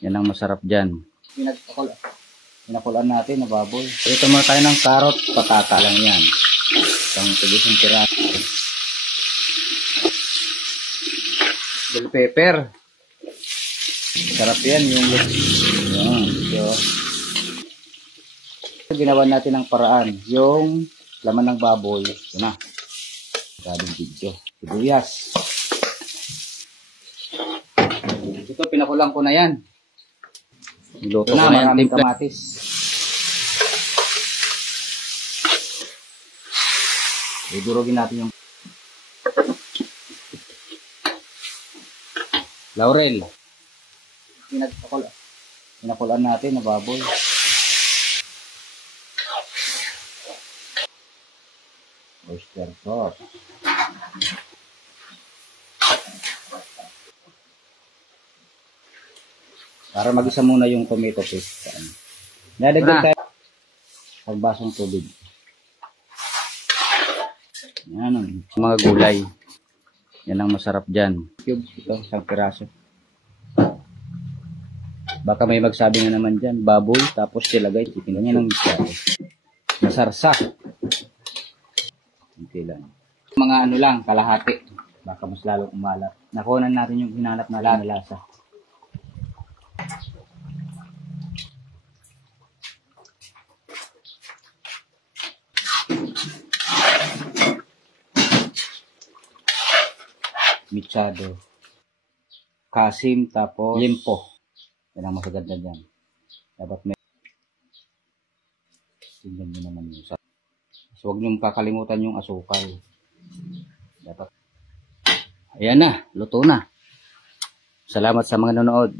Yan ang masarap dyan. Pinakulaan natin na baboy. So, ito muna tayo ng carrot. Patata lang yan. Isang tulisang tiraso. Bell pepper. Sarap yan yung yan. So, ginawa natin ng paraan. Yung laman ng baboy. Ito na. Gabing video. Sibuyas. Ito, pinakulang ko na yan. Niluto ko na yan. Kamatis. Idurugin natin yung laurel. Pinakulaan natin na baboy. Oyster sauce. Para mag-isa muna yung tomato paste. Nadagdag tayo ng basong tubig. Yan ang mga gulay. Yan ang masarap dyan. Cubes ito, isang piraso. Baka may magsabi nga naman dyan, baboy, tapos silagay, chicken. Yan ang masyado. Masarsa. Okay lang. Mga ano lang, kalahati. Baka mas lalo umalat. Nakunan natin yung hinanap na lasa. Michado, kasim, tapos limpo. Yan ang masaganda dyan. Dapat may tingnan nyo naman yung so, huwag nyo kakalimutan yung asukal. Dapat. Ayan na, luto na. Salamat sa mga nanonood.